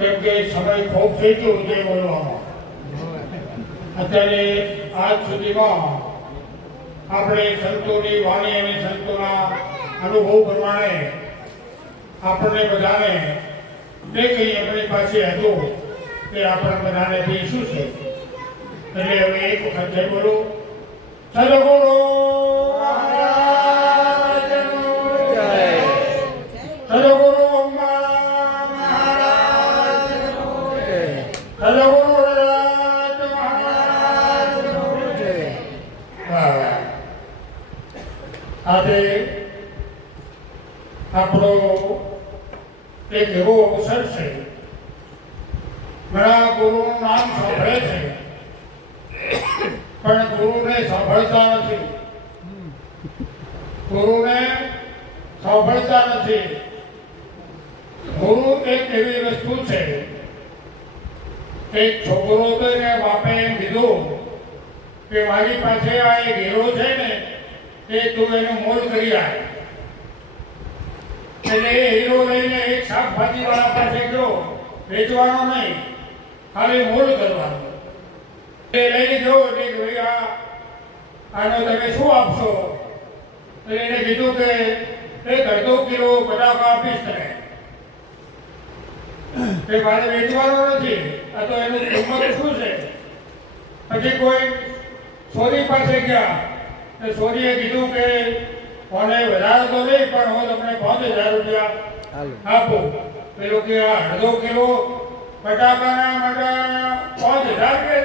કેમ કે સમય ખૂબ થઈ ગયો છે બોલવામાં. અત્યારે આજ સુધીમાં આપણે સંતોની વાણી અને સંતોના અનુભવ પ્રમાણે આપણને બધાને જે કંઈ આપણી પાસે હતું તે આપણે બધાને બી શું છે. એટલે હવે એક વખત જય બોલો સદગુરુ મહારાજનું જય. સદગુરુ મહારાજનું જય. સદગુરુ મહારાજનું જય. આજે આપણો એક એવો અવસર છે. ઘણા ગુરુનું નામ સાંભળે છે પણ ગુરુને સાંભળતા નથી. ગુરુને સાંભળતા નથી. ગુરુ એક એવી વસ્તુ છે. એક છોકરો તો એને બાપે એમ કીધું કે મારી પાસે આ એક હીરો છે ને એ તું એનું મોલ કરી આય. એટલે એ હીરો લઈને એક શાકભાજી વાળા પાસે ગયો. વેચવાનો નહીં, ખાલી મોલ કરવાનો. એ લઈને ગયો એટલે ભાઈ આનો તમે શું આપશો? એટલે એને કીધું કે એક અડધો કિલો બટાકા આપીશ તને. એ મારે વેચવાનો નથી, આ તો એનું કિંમત શું છે. પછી કોઈ છોરી પાસે ગયા તો છોરીએ કીધું કે મને વધારે તો નહીં પણ હું તમને 5,000 રૂપિયા આપું. પેલો કે આ અડધો કિલો બટાકાના માટે 5,000 કે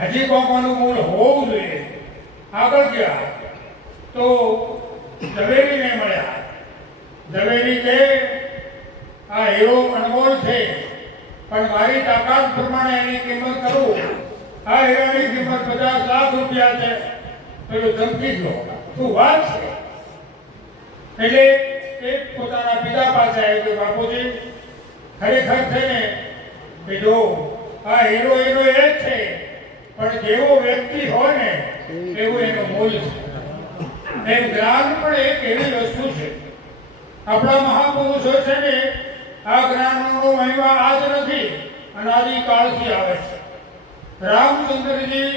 હજી કોનું મૂળ હોવું જોઈએ. આગળ ગયા તો ઝવેરીને મળ્યા. ઝવેરી કે આ હીરો અનમોલ છે પણ મારી તાકાત પ્રમાણે એની કિંમત કરું. આ હીરાની કિંમત 50 લાખ રૂપિયા છે. પેલો ધમકી ગયો, શું વાત છે? એટલે એક પોતાના પિતા પાસે આવ્યો કે બાપુજી ખરેખર છે ને કે જો આ હીરો એનો એ જ છે પણ જેવો વ્યક્તિ હોય ને એવું એનું મૂલ્ય છે. એમ જ્ઞાન પણ એક એવી વસ્તુ છે. આપણા મહાપુરુષો છે ને આ જ્ઞાનનો મહિમા આજ નથી, અનાદિકાળથી આવે છે. રામચંદ્રજી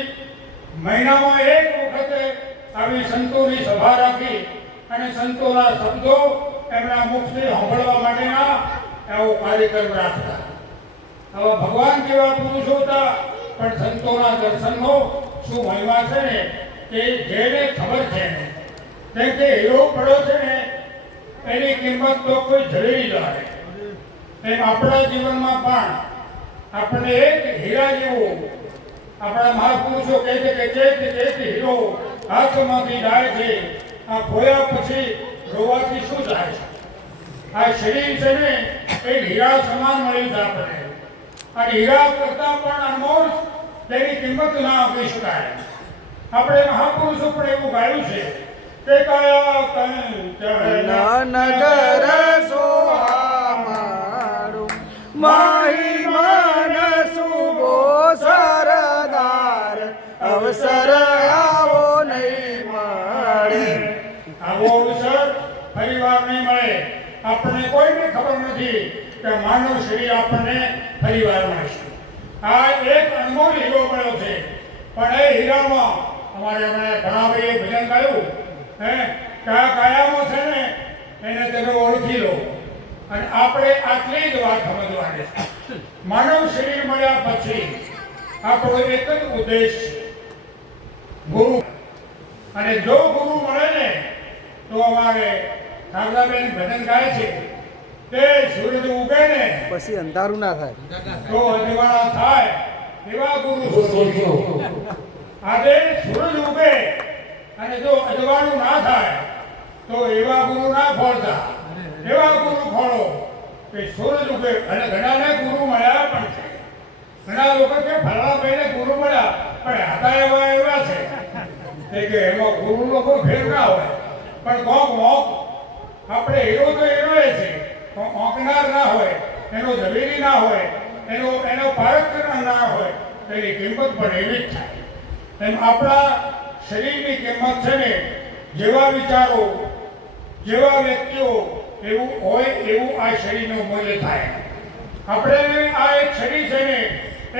મહિનામાં એક વખત આવી સંતોની સભા રાખી અને સંતોના શબ્દો એમના મુખથી સાંભળવા માટેના એવો કાર્યક્રમ રાખતા. આવા ભગવાન જેવા પુરુષો હતા પણ સંતોના દર્શનનો શું મહિમા છે ને એ જેને ખબર છે ને. જેમ કે હીરો પડ્યો છે ને એની કિંમત તો કોઈ ઝવેરી લાવે. એમ આપણા જીવનમાં પણ આપણે એક હીરા જેવું આપણા મહાપુરુષો કહે છે કે જે હીરો હાથમાંથી જાય છે આ ખોયા પછી રોવાથી શું થાય છે. આ શરીર છે ને એ હીરા સમાન મળ્યું છે આપણે. અને હીરા કરતા પણ અનમોલ તેની કિંમત ના આપી શકાય. આપણે મહાપુરુષો પણ એવું ગાયું છે કે કયા કંચન નગર સોહામારું મહિમાન શુભો સરદાર અવસર આવો નહીં મળે. આવો અવસર ફરીવાર નહીં મળે. આપણને કોઈને ખબર નથી કે માનવ શરીર આપણને ફરીવાર મળશે. આ એક અનમોલ હીરો મળ્યો છે પણ એ હીરામાં અમારે ઘણા ભાઈએ ભજન ગાયું કયા કાયામાં છે ને એને તમે ઓળખી લો. અને આપણે આટલી જ વાત સમજવાની છે. માનવ શરીર મળ્યા પછી આપણો એક જ ઉદ્દેશ છે, ગુરુ. અને જો ગુરુ મળે ને તો અમારે નાગલાબેન ભજન ગાય છે કે સૂરજ ઉગે ને પછી અંધારું ના થાય તો અજવાળા થાય એવા ગુરુ શોધો. આજે સૂરજ ઉગે અને જો અજવાળું ના થાય તો એવા ગુરુ ના ફળતા. એવા ગુરુ ફળો કે સૂરજ ઉગે. અને ઘણાને ગુરુ મળ્યા પણ છે. ઘણા લોકો કે ફળવા ભાઈને ગુરુ મળ્યા પણ હતા એવા છે કે એમાં ગુરુનો કોઈ ફેર ના હોય. પણ કોક આપણે હીરો તો હીરો એ છે ઓંકનાર ના હોય, એનો ઝવેરી ના હોય, એનો પારખ ના હોય તેની કિંમત પણ એવી જ થાય. એમ આપણા શરીરની કિંમત છે ને જેવા વિચારો જેવા વ્યક્તિઓ એવું હોય એવું આ શરીરનું મૂલ્ય થાય. આપણે આ એક છડી છે ને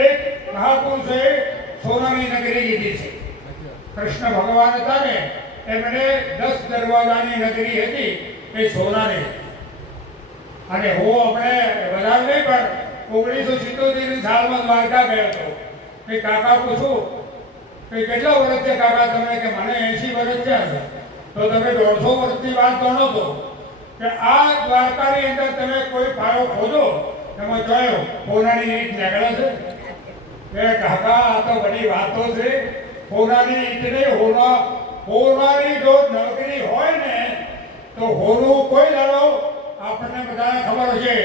એક મહાપુરુષે સોનાની નગરી લીધી છે. કૃષ્ણ ભગવાન હતા ને એમણે 10 દરવાજાની નગરી હતી એ સોનાની. અને હું આપણે વધારે નહીં પણ 1977 સાલમાં દ્વારકા ગયો હતો. એ કાકા પૂછું કે કેટલા વર્ષ છે કાકા તમે? કે મને 80 વર્ષ થયા છે. તો તમે 150 વર્ષની વાત ગણો છો કે આ દ્વારકાની અંદર તમે કોઈ ફાળો ખોદો એમાં જોયો સોનાની ઈંટ નીકળે છે. એ કાકા આ તો બધી વાતો છે. સોનાની ઈંટ નહીં, સોનાની જો નગરી હોય ને તો હોનું કોઈ દાડો આપણને બધાને ખબર છે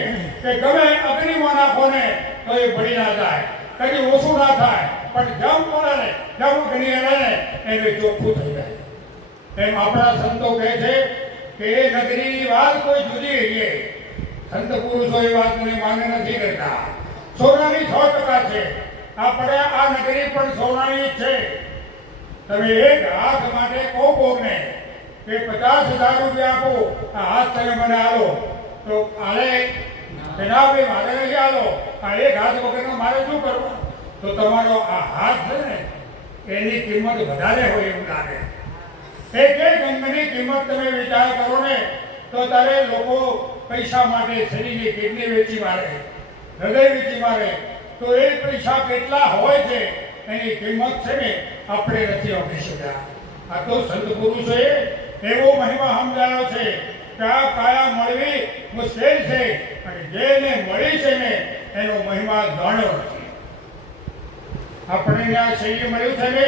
કે ગમે અગ્નિમાં નાખો ને તો એ બળી ના જાય, કદી ઓછું ના થાય, પણ જમ પડે ને જમ ઘણી એને એને ચોખ્ખું થઈ જાય. એમ આપણા સંતો કહે છે કે એ નગરીની વાત કોઈ જુદી રહીએ. સંત પુરુષો એ વાતને માન્ય નથી કરતા. સોનાની 100% છે. આપણે આ નગરી પણ સોનાની જ છે. તમે એક હાથ માટે કહો કોકને કે 50,000 રૂપિયા આપો, આ હાથ તમે મને આલો તો આલે એના ભાઈ મારે નથી આલો, આ એક હાથ વગરનો મારે શું કરવું? તો તમારો આ હાથ છે ને એની કિંમત વધારે હોય એવું લાગે. એક અંગની કિંમત તમે વિચાર કરો ને તો તારે લોકો પૈસા માટે શરીરની કિડની વેચી મારે, હૃદય વેચી મારે, તો એ પૈસા કેટલા હોય છે એની કિંમત છે ને આપણે નથી આપી શક્યા. આ તો સંત પુરુષોએ એવો મહિમા સમજાયો છે કે આ કાયા મળવી મુશ્કેલ છે અને જેને મળી છે ને એનો મહિમા જાણ્યો નથી. આપણને આ શરીર મળ્યું છે ને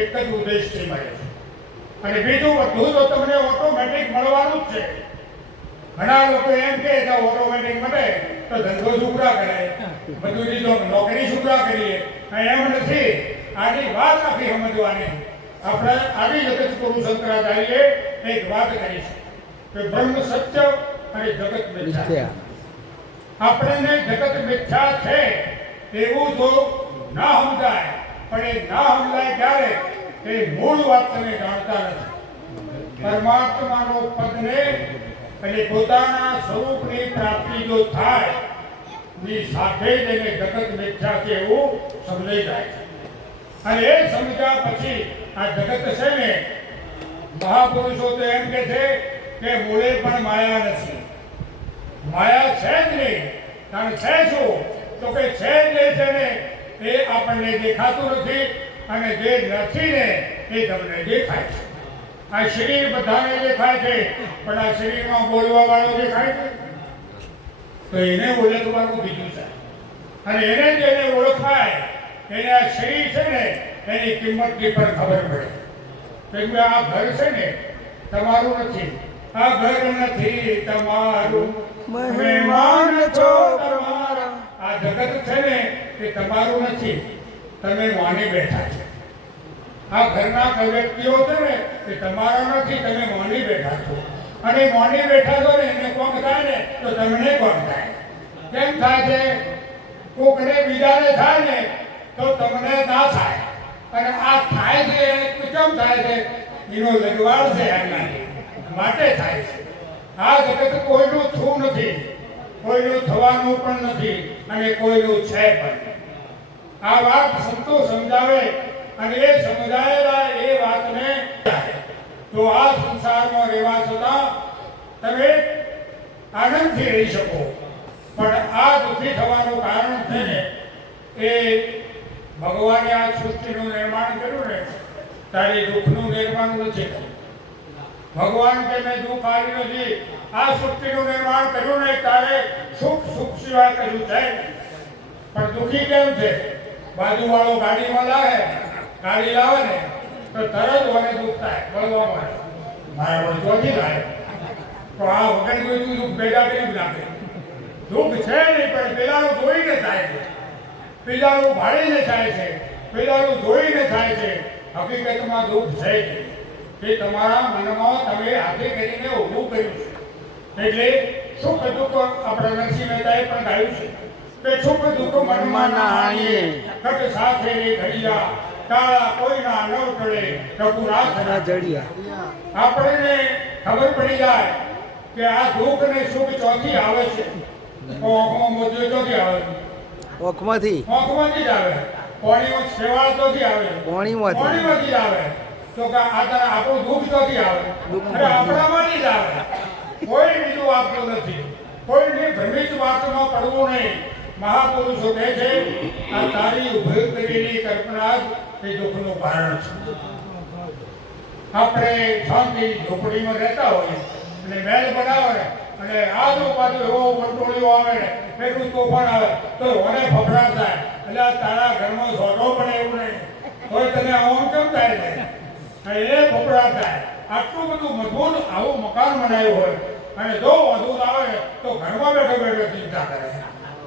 એક જ ઉદ્દેશથી મળે છે અને બીજું બધું તો તમને ઓટોમેટિક મળવાનું જ છે. ઘણા લોકો એમ કહે કે ઓટોમેટિક મળે તો ધંધો છૂકરા કરે, બધું જો નોકરી છૂકરા કરીએ, એમ નથી. આની વાત આખી સમજવાની. આપણે આવી જગત ગુરુ શંકરાચાર્યએ એક વાત કરી છે કે બ્રહ્મ સત્ય અને જગત મિથ્યા. આપણને જગત મિથ્યા છે એવું જો ના સમજાય, પણ એ ના સમજાય ત્યારે એ મૂળ વાત તમે જાણતા નથી. પરમાત્માનો પદને અને પોતાના સ્વરૂપની પ્રાપ્તિ જો થાય ની સાથે જ એને જગત મિથ્યા છે એવું સમજાઈ જાય છે. અને એ સમજ્યા પછી આ જગત છે ને મહાપુરુષો તો એમ કે છે કે મૂળે પણ માયા નથી. માયા છે જ નહીં. કારણ છે શું? તો કે છે જ છે ને એ આપણને દેખાતું નથી અને જે નથી ને એ તમને દેખાય છે. આ શરીર બધાને દેખાય છે પણ આ શરીરમાં બોલવા વાળો દેખાય છે તો એને ઓળખવાનું બીજું છે. અને એને જેને ઓળખાય એને આ શરીર છે ને એની કિંમતની પણ ખબર પડે કે આ ઘર છે ને તમારું નથી, આ ઘર નથી તમારું, મહેમાન છો તમારા. આ જગત છે ને એ તમારું નથી, તમે માની બેઠા છે. આ ઘરના વ્યક્તિઓ છે ને એ તમારા નથી, તમે માની બેઠા છો. અને માની બેઠા છો ને એને કોક થાય ને તો તમને કોક થાય. કેમ થાય છે? કોકને બીજાને થાય ને તો તમને ના થાય. અને આ થાય છે કેમ થાય છે? એનો લગવાડ છે એમના માટે થાય છે. આ જગત કોઈનું થવું નથી, કોઈનું થવાનું પણ નથી અને કોઈનું છે પણ. આ વાત સંતો સમજાવે અને એ સમજાયેલા એ વાતને તો આ સંસારમાં રહેવા છતાં તમે આનંદથી રહી શકો. પણ આ દુઃખી થવાનું કારણ છે ને એ ભગવાને આ સૃષ્ટિનું નિર્માણ કર્યું ને ત્યારે દુઃખનું નિર્માણ નથી કર્યું. ભગવાન કે મેં દુઃખ આવ્યું નથી. આ સૃષ્ટિનું નિર્માણ કર્યું ને ત્યારે સુખ સિવાય કર્યું છે. પણ દુઃખી કેમ છે? બાજુવાળો ગાડીમાં લાવે, ગાડી લાવે ને તો તરત મને દુઃખ થાય, બોલવા મળે મારા વળતોથી થાય. તો આ વગર કોઈ દુઃખ ભેગા કરી નાખે. દુઃખ છે નહીં પણ પેલાનું જોઈને થાય છે, પેલાનું ભાળીને થાય છે, પેલાનું જોઈને થાય છે. હકીકતમાં દુઃખ છે કે તમારા મનમાં તમે હાથે કરીને ઊભું કર્યું છે. એટલે સુખ દુઃખ આપણા નરસિંહ મહેતાએ પણ ગાયું છે કે સુખ દુઃખ મનમાં ના આણીએ, કટ સાથે ઘડિયા તાળા કોઈના ન ટળે, રઘુનાથ જડિયા. આપણને ખબર પડી જાય કે આ દુઃખ ને સુખ ચોથી આવે છે. ઓખમાં મોજું ચોથી આવે ઓખમાંથી ઓખમાંથી જ આવે પાણીમાં સેવાળ ચોથી આવે પાણીમાંથી પાણીમાંથી જ આવે તો કે આ તારા આપણું દુઃખ ચોથી આવે અરે આપણામાંથી જ આવે કોઈ બીજું આપતું નથી કોઈની ભ્રમિત વાતમાં પડવું નહીં મહાપુરુષો કહે છે આ તારી ઉભી કરેલી કલ્પના જ એ દુઃખનું કારણ છે આપણે શાંતિ ઝૂંપડીમાં રહેતા હોઈએ અને મહેલ બનાવે અને આજુબાજુ એવો વંટોળીઓ આવે ને એટલું તોફાન આવે તો મને ફફડાટ થાય એટલે આ તારા ઘરમાં સોટો પણ એવું નહીં તોય તને આમ કેમ થાય છે અને એ ફફડાટ થાય આટલું બધું મજબૂત આવું મકાન બનાવ્યું હોય અને જો વધુ આવે તો ઘરમાં બેઠો બેઠો ચિંતા કરે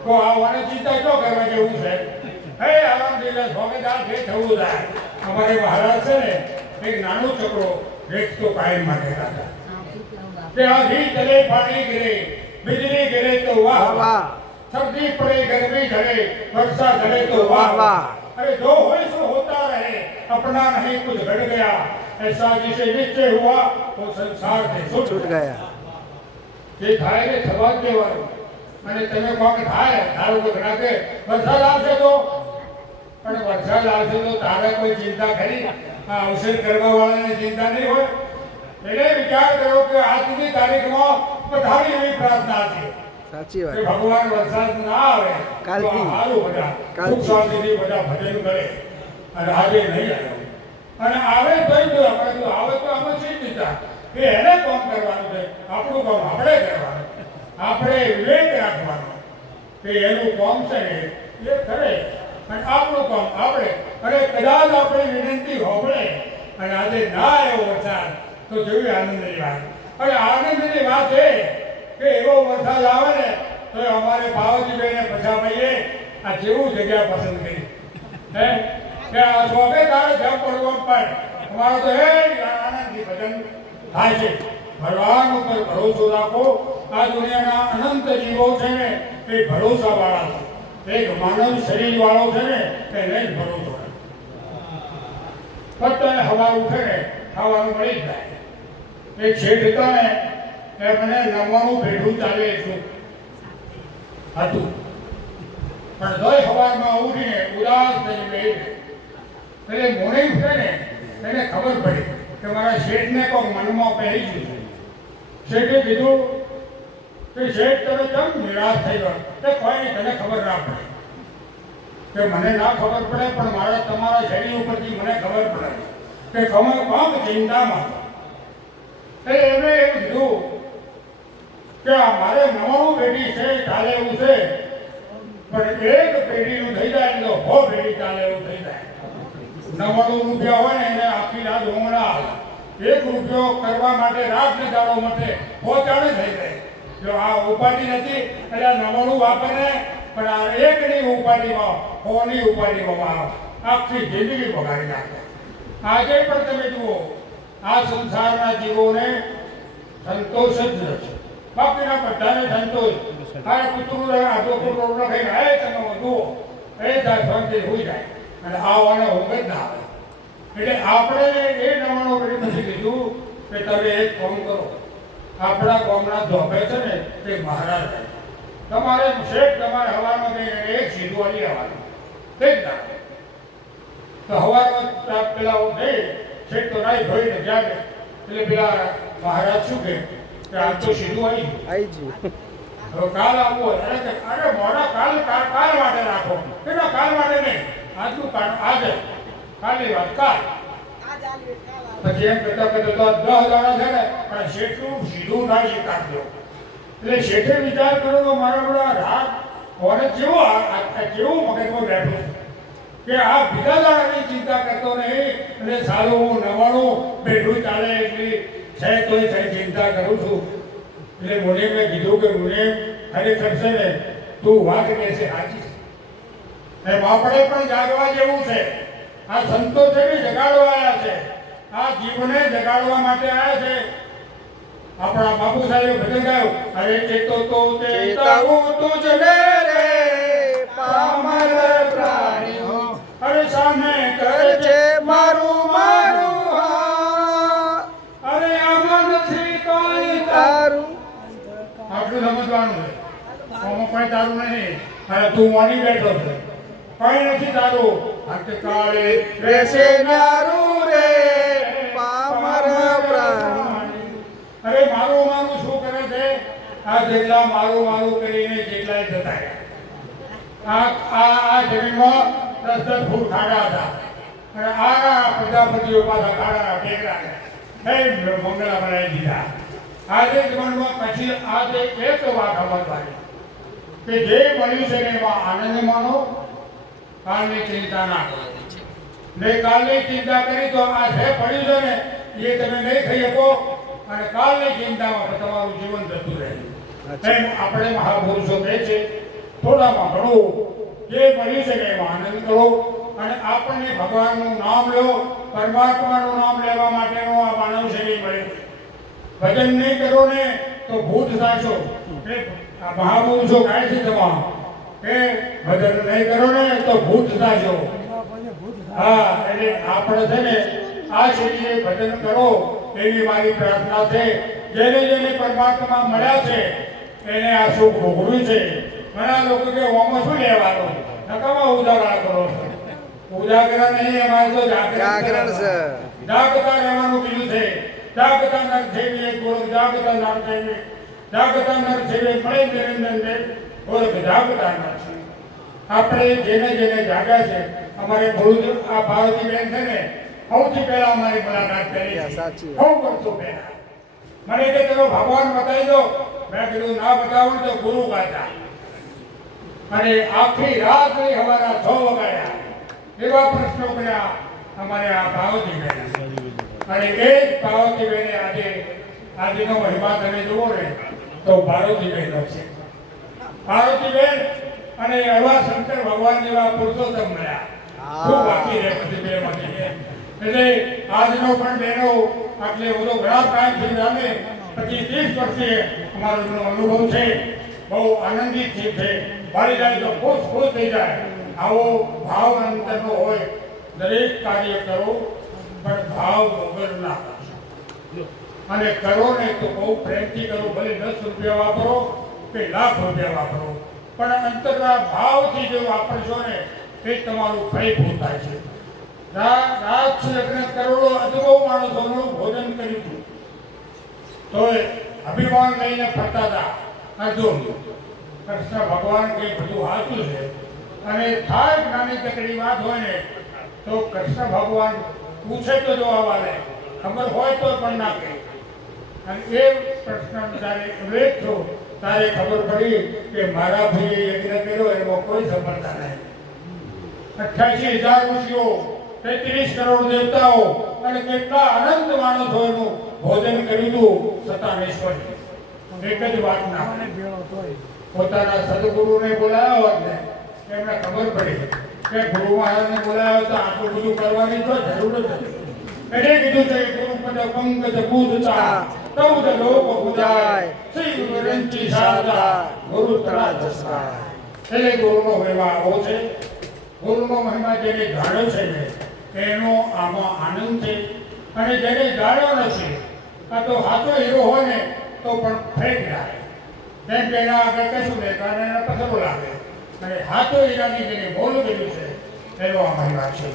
તો આને ચિંતા ક્યાં કરવા જેવું છે હે આરામથી ભોગેદાર જે થવું થાય અમારે મહારાજ છે ને એક નાનું છોકરો વેચતો કાયમ માટે હતા કે આધી ચલે પાણી ગરે बिजली गिरे तो वाह वाह सर्दी पड़े गर्मी झड़े वर्षा झड़े तो वाह वाह अरे जो हो सो होता रहे अपना नहीं कुछ घट गया ऐसा जिसे निश्चय हुआ वो संसार से छूट गया ये થાય ને થવા દેવાનું અને તમે કહો કે થાય ધારો કે ઘણા કે વરસાદ આવશે તો પણ વરસાદ આવશે તો તારે કોઈ ચિંતા કરી આ અવસર કરવા વાળાને ચિંતા નહીં હોય એટલે વિચાર કરો કે આજની તારીખમાં બધાની એવી પ્રાર્થના છે સાચી વાત કે ભગવાન વરસાદ ના આવે કાલથી સારું બધા સુખ શાંતિથી બધા ભજન કરે અને આજે નહીં આવ્યો અને આવે તોય તો આપણે જો આવે તો આપણે શી ચિંતા કે એને કામ કરવાનું છે આપણું કામ આપણે કરવાનું આપણે વિવેક રાખવાનો કે એનું કામ છે ને એ કરે અને આપણું કામ આપણે અને કદાચ આપણી વિનંતી હોબળે અને આજે ના આવ્યો વરસાદ તો જેવી આનંદની વાત અને આનંદની વાત એ કે એવો વરસાદ આવે ને તો અમારે પાવજીભાઈને પછાભાઈએ આ જેવું જગ્યા પસંદ કરી હે કે આ શોભે તારે જપ પડવો પણ અમારો તો હે આનંદથી ભજન થાય છે ભગવાન ઉપર ભરોસો રાખો આ દુનિયાના અનંત જીવો છે ને એ ભરોસા વાળા છે એક માનવ શરીર વાળો છે ને એને જ ભરોસો ફક્ત હવા ઉઠે ને ખાવાનું મળી જ જાય એક શેઠ હતા ને એમને 99 પેઢું ચાલે એટલું હતું પણ દોય સવારમાં ઉઠીને ઉદાસ થઈ ગઈ એટલે મોડી ઉઠે ને એને ખબર પડી કે મારા શેઠને કોઈ મનમાં પહેરી ગયું છે શેઠે કીધું કે શેઠ તમે કેમ નિરાશ થઈ ગયો કે કોઈ નહીં તને ખબર ના પડે કે મને ના ખબર પડે પણ મારા તમારા શરીર ઉપરથી મને ખબર પડે કે તમે કોક ચિંતામાં એટલે એમણે એવું કીધું કે મારે 99 પેઢી છે ચાલે એવું છે પણ એક પેઢીનું થઈ જાય તો 100 પેઢી ચાલે એવું થઈ જાય 99 રૂપિયા હોય ને એને આખી રાત ઊંઘ ના આવે 1 રૂપિયો કરવા માટે રાત ને દાડો માટે પહોંચાડે થઈ જાય જો આ ઉપાધિ નથી એટલે 99 વાપરે પણ આ એકની ઉપાધિમાં 100 ની ઉપાધિમાં આખી જિંદગી બગાડી નાખે આજે પણ તમે જુઓ આ સંસારના જીવોને સંતોષ જ નથી બાકીના બધાને સંતોષ આ કૂતરું રહે આ છોકરું રોટલો ખાઈને આય તમે જુઓ એ જાય શાંતિ હોઈ જાય અને આવવાને ઊંઘ જ ના આવે એટલે આપણે એ 99 પેઢી પછી કીધું કે તમે એક કામ કરો આપણા ગામના ધોબે છે ને તે મહારાજ તમારે શેઠ તમારે હવામાં જઈને એક સીધું આવી આવવાનું તે જ ના તો હવામાં પેલા થઈ શેઠ તો નાઈ ધોઈને જાગે એટલે પેલા મહારાજ શું કહે કે આમ તો સીધું આવી ગયું હવે કાલ આવવું હોય અરે મોડા કાલ માટે રાખો કેટલા કાલ માટે નહીં આજનું કાલ આજે કાલની વાત કાલ પછી એમ કરતા કરતા 10 દાડા છે ને પણ શેઠનું સીધું ના શીખાડજો એટલે શેઠે વિચાર કર્યો તો મારા બધા રાત હોને કેવું મગજમાં બેઠું કે આ બીજા દાડાની ચિંતા કરતો નહીં અને સારું હું 99 પેઢું ચાલે એટલી છે તોય થઈ ચિંતા કરું છું એટલે મને મેં કીધું કે મને ખરેખર છે ને તું વાત કહેશે સાચી એમ આપણે પણ જાગવા જેવું છે આ સંતો છે ને જગાડવા આવ્યા છે આ જીવને જગાડવા માટે આવ્યા છે આપણા બાપુ સાહેબ ભજન ગાયું અરે ચેતો તો ચેતાવું તુજને રે પામર પ્રાણીઓ અરે સામે કરજે મારું મારું અરે આમાં નથી કોઈ તારું આટલું સમજવાનું છે આમાં નહીં અને તું માની બેઠો છે કઈ નથી તારું અંતકાળે રહેશે નારું રે પામર પ્રાણી. અરે મારું મારું શું કરે છે આ જેટલા મારું મારું કરીને જેટલાય જતા રહ્યા આ જમીનમાં 10 ફૂટ ખાડા હતા અને આ પ્રજાપતિઓ પાછા ખાડા ટેકરા એ મંગળા બનાવી દીધા આજે જીવનમાં પછી આજે એક વાત સમજવાની કે જે મળ્યું છે ને એમાં આનંદ માનો કાલની ચિંતા ના કરો ને કાલની ચિંતા કરી તો આ જે પડ્યું છે ને એ તમે નહીં થઈ શકો અને કાલની ચિંતામાં તમારું જીવન જતું રહે એમ આપણે મહાપુરુષો કહે છે થોડામાં ઘણું જે મળ્યું છે ને એમાં આનંદ કરો અને આપણને ભગવાનનું નામ લો પરમાત્માનું નામ લેવા માટેનો આ માનવ શરીર મળ્યું ભજન નહીં કરો ને તો ભૂત થાશો એ મહાપુરુષો કહે છે તમામ કે ભજન નહીં કરો ને તો ભૂત થાશો હા એટલે આપણે છે ને આ શરીરે ભજન કરો એવી મારી પ્રાર્થના છે જેને જેને પરમાત્મા મળ્યા છે એને આ સુખ ભોગવ્યું છે ઘણા લોકો કે ઓમાં શું લેવાનું નકામા ઉજાગરા કરો છો ઉજાગરા નહીં અમારે તો જાગરણ છે. જાગતા રહેવાનું કીધું છે જાગતા નર જેવી ગોરખ જાગતા નામ જેવી જાગતા નર જેવી મળે નિરંજન દેવ ગોરખ જાગતા નર છે આપણે જેને જેને જાગ્યા છે અમારે ભરૂચ આ ભારતી બેન છે ને સૌથી પહેલા અમારી મુલાકાત કરી છે સાચી બહુ વર્ષો પહેલા મને કે ચલો ભગવાન બતાવી દો મેં કીધું ના બતાવું તો ગુરુ ગાતા અને આખી રાત હવાના 6 વાગ્યા એવા પ્રશ્નો કર્યા અમારે આ પાર્વતી બેન અને એ જ પાર્વતી બેને આજનો મહિમા તમે જુઓ ને તો પાર્વતી બહેનો છે પાર્વતી બેન અને એવા શંકર ભગવાન જેવા પુરુષોત્તમ મળ્યા ખૂબ બાકી રહે પછી બે માંથી એટલે આજનો પણ બહેનો આટલે બધો ઘણા ટાઈમ થઈ જામે પછી 30 વર્ષે અમારો એનો અનુભવ છે બહુ આનંદિત છે મારી જાય તો ખુશ થઈ જાય આવો ભાવ અંતરનો હોય દરેક કાર્ય કરો પણ ભાવ વગર ના અને કરો ને તો બહુ પ્રેમથી કરો ભલે 10 રૂપિયા વાપરો કે લાખ રૂપિયા વાપરો પણ અંતરના ભાવથી જો વાપરશો ને એ તમારું ફળીભૂત થાય છે રાત યજ્ઞ કરોડો અદભુત માણસોનું ભોજન કર્યું હતું તો અભિમાન લઈને ફરતા હતા અર્જુન કૃષ્ણ ભગવાન કે બધું સાચું છે અને થાય નાની ચકડી વાત હોય ને તો કૃષ્ણ ભગવાન પૂછે તો જવાબ આલે ખબર હોય તો પણ ના કહે અને એ પ્રશ્ન જ્યારે ઉલ્લેખ થયો તારે ખબર પડી કે મારા ભાઈએ યજ્ઞ કર્યો એમાં કોઈ સફળતા નહીં 88,000 ઋષિઓ 33 કરોડ દેવતાઓ અને કેટલા અનંત માણસોનું ભોજન કર્યું હતું છતાં નિષ્ફળ એક જ વાત ના પોતાના સદગુરુને બોલાવ્યા હોત ને એમને ખબર પડી કે ગુરુ મહારાજને બોલાવ્યા તો આટલું બધું કરવાની તો જરૂર જ નથી એટલે કીધું છે ગુરુ પદ પંકજ પૂજતા તૌદ લોક પૂજાય શ્રી ગુરુ રંચી શારદા ગુરુ તળા જસકાય એટલે ગુરુનો મહિમા આવો છે ગુરુનો મહિમા જેને જાણ્યો છે ને એનો આમાં આનંદ છે અને જેને જાણ્યો નથી આ તો સાચો હીરો હોય ને તો પણ ફેંક જાય કેમ કે એના આગળ કશું નહીં કારણ એને પથ્થરો લાગે અને સાચો હીરાની જેને બોલ કર્યું છે એનો આ મહિમા છે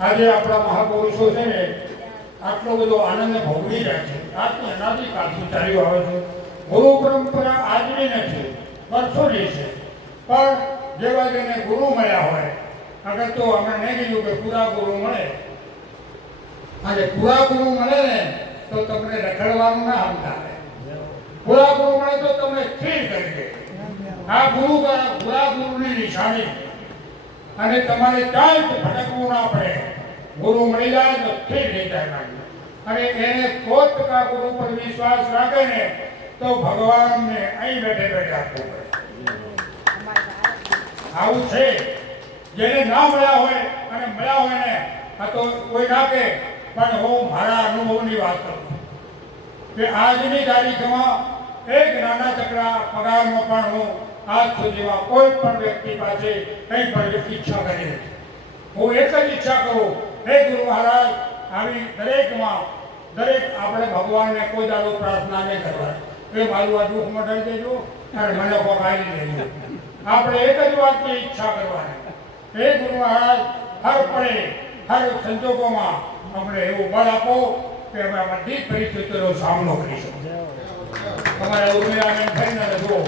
આજે આપણા મહાપુરુષો છે ને આટલો બધો આનંદ ભોગવી રહ્યા છે આજની અનાદિ કાળથી ચાલ્યું આવે છે ગુરુ પરંપરા આજની નથી વર્ષોની છે પણ જેવા જેને ગુરુ મળ્યા હોય અગર તો અમે નહીં કીધું કે પૂરા ગુરુ મળે અને પૂરા ગુરુ મળે ને તો તમને રખડવાનું ના હમતા પૂરા ગુરુ મળે તો તમને સ્થિર કરી દે આ પૂરા ગુરુની નિશાની અને તમારે ક્યાંય ભટકવું ના પડે ગુરુ મળી જાય તો સ્થિર થઈ જાય અને એને કોઈ ટકા ગુરુ પર વિશ્વાસ રાખે ને તો ભગવાનને અહીં બેઠે બેઠે આપવું પડે આવું છે જેને ના મળ્યા હોય અને મળ્યા હોય ને આ તો કોઈ ના કે પણ હું મારા અનુભવની વાત કરું કે આજની તારીખમાં એક નાના ચકડા પગારમાં પણ હું આજ સુધીમાં કોઈ પણ વ્યક્તિ પાસે કંઈ પણ ઈચ્છા કરી નથી હું એક જ ઈચ્છા કરું હે ગુરુ મહારાજ આવી દરેકમાં દરેક આપણે ભગવાનને કોઈ દાડો પ્રાર્થના નહીં કરવાની એ મારું આ દુઃખ મટાડી દેજો અને મને કોક આવી દેજો આપણે એક જ વાતની ઈચ્છા કરવાની, હે ગુરુ મહારાજ, હર પળે હર સંજોગોમાં અમને એવું બળ આપો કે અમે આ બધી પરિસ્થિતિનો સામનો કરી શકીએ. અમારે ઉર્મિલાબેન થઈને જુઓ,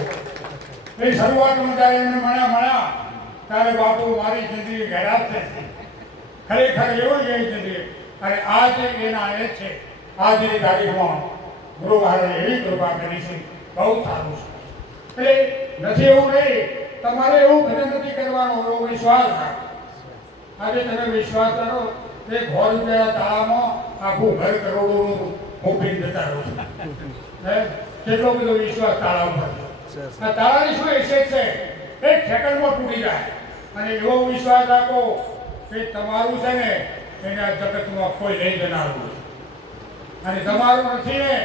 એ શરૂઆતમાં ત્યારે એમને મળ્યા ત્યારે બાપુ મારી જિંદગી ગેરાત છે, ખરેખર એવું જ એ જિંદગી. અને આજે એના એ છે, આજની તારીખમાં ગુરુ મહારાજે એવી કૃપા કરી છે, બહુ સારું છે. એટલે નથી એવું નહીં, તમારે એવું ભજન નથી કરવાનો, એવો વિશ્વાસ રાખો. આજે તમે વિશ્વાસ કરો, તે ઘોર રૂપિયા તાળામાં આખું ઘર કરોડોનું મોભી જતા રહો છો. કેટલો બધો વિશ્વાસ તાળા ઉપર છે. આ તાળાની શું હેસિયત છે? એક સેકન્ડમાં તૂટી જાય. અને એવો વિશ્વાસ રાખો કે તમારું છે ને એને આ જગતમાં કોઈ લઈ જનારું છે. અને તમારું નથી ને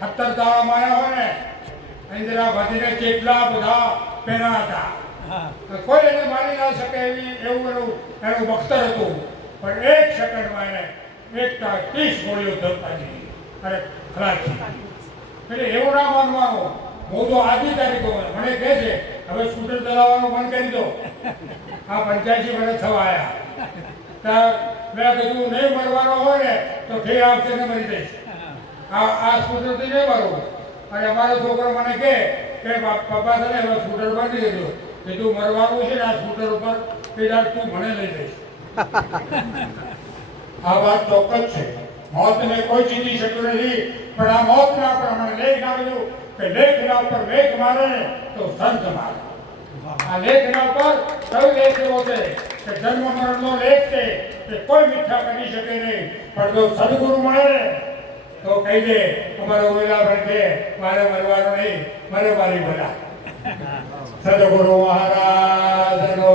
17 તાળામાં આવ્યા હોય ને, ઇન્દિરા ગાંધીને કેટલા બધા પેના હતા, કોઈ એને મારી ના શકે એવું એનું બખ્તર હતું. પણ એક સેકન્ડમાં એને 30 ગોળીઓ ધરતા દીધી અને ખલાસ થઈ. એટલે એવું ના માનવાનું. હું તો આજની તારીખો મને કહે છે હવે સ્કૂટર ચલાવવાનું બંધ કરી દો. આ 85 વર્ષ થવા આવ્યા, મેં કીધું નહીં મરવાનો હોય ને તો ફેર આવશે ને મરી જઈશ. આ સ્કૂટરથી નહીં મરવું. અને અમારો છોકરો મને કહે કે પપ્પા છે ને હવે સ્કૂટર બાંધી દેજો, કીધું મરવાનું છે ને આ સ્કૂટર ઉપર પેલા તું મને લઈ જઈશ. આ વાત ચોક્કસ છે. મોતને કોઈ જીતી શક્યું નથી, પણ આ મોતના પ્રમાણે લેખ નાખ્યું કે લેખના ઉપર લેખ મારે તો સંત મારે. આ લેખના ઉપર કયો લેખ એવો છે કે જન્મ મરણનો લેખ છે કે કોઈ મીઠા કરી શકે નહીં, પણ જો સદગુરુ મળે તો કહી દે અમારો વેલા કે મારે મરવાનું નહીં, મારે મારી ભલા. સદગુરુ મહારાજનો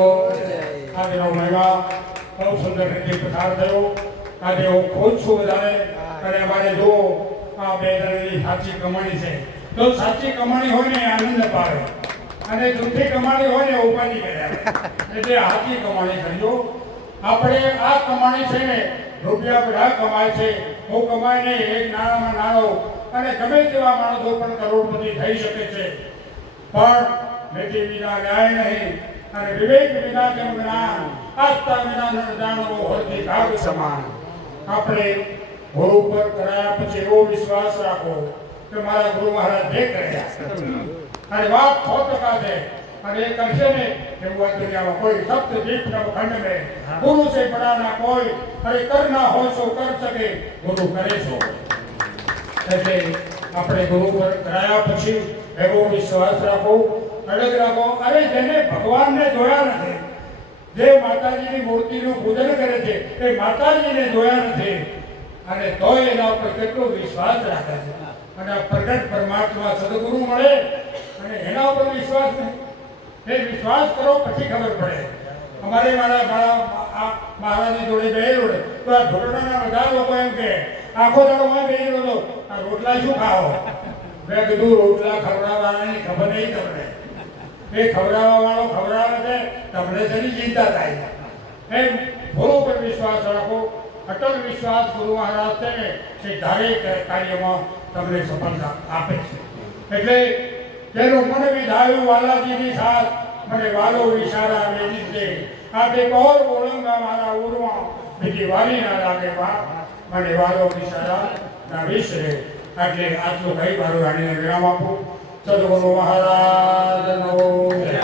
આજનો મહિમા બહુ સુંદર રીતે પસાર થયો. આજે હું ખુદ છું બધાને. અને અમારે જો આ બે જણની સાચી કમાણી છે, તો સાચી કમાણી હોય ને આનંદ પાડે, અને જૂઠી કમાણી હોય ને ઉપાધિ કર્યા. એટલે સાચી કમાણી કરજો. આપણે આ કમાણી છે ને રૂપિયા બધા કમાય છે, હું કમાય ને એક નાણામાં નાણો, અને ગમે તેવા માણસો પણ કરોડપતિ થઈ શકે છે. પણ નીતિ વિના ન્યાય નહીં, અને વિવેક વિના જેમ જ્ઞાન, આસ્થા વિના જાણવો હોતી કાગ સમાન. આપણે ગુરુ પર કરાયા પછી એવો વિશ્વાસ રાખો કે મારા ગુરુ મહારાજ જે કર્યા અને વાત 100% છે, અને એ કરશે ને એવું આ દુનિયામાં કોઈ સપ્ત દીપ નવ ખંડ में गुरु से बड़ा ना कोई, अरे करना हो सो कर सके गुरु करे सो. એટલે આપણે ગુરુ પર કરાયા પછી એવો વિશ્વાસ રાખો, અડગ રાખો. અરે જેને ભગવાનને જોયા નથી, જે માતાજીની મૂર્તિનું પૂજન કરે છે એ માતાજીને જોયા નથી, અને તોય એના ઉપર કેટલો વિશ્વાસ રાખે છે. અને આ પ્રગટ પરમાત્મા સદગુરુ મળે અને એના ઉપર વિશ્વાસ નહીં. એ વિશ્વાસ કરો પછી ખબર પડે. અમારે મારા મહારાજની જોડે બેહેલો તો આ ઢોરડાના બધા લોકો એમ કે આખો દાડો માં બેહેલો તો આ રોટલા શું ખાઓ? મેં કીધું રોટલા ખવડાવવાની ખબર નહીં તમને, એ ખવડાવવા વાળો ખવડાવે છે, તમને તેની ચિંતા થાય. એમ ગુરુ પર વિશ્વાસ રાખો, અટલ વિશ્વાસ. ગુરુ મહારાજ છે એ દરેક કાર્યમાં તમને સફળતા આપે છે. એટલે તેનું મને વિધાયું વાલાજીની સાથ, મને વાલો વિચારા વેદી છે. આ તે કહોર ઓળંગા મારા ઉરમાં, બીજી વાલી ના લાગે વાત, મને વાલો વિચારા ના વિસરે. એટલે આટલું કઈ મારું રાણીને વિરામ આપું. સદગુરુ મહારાજનો જય.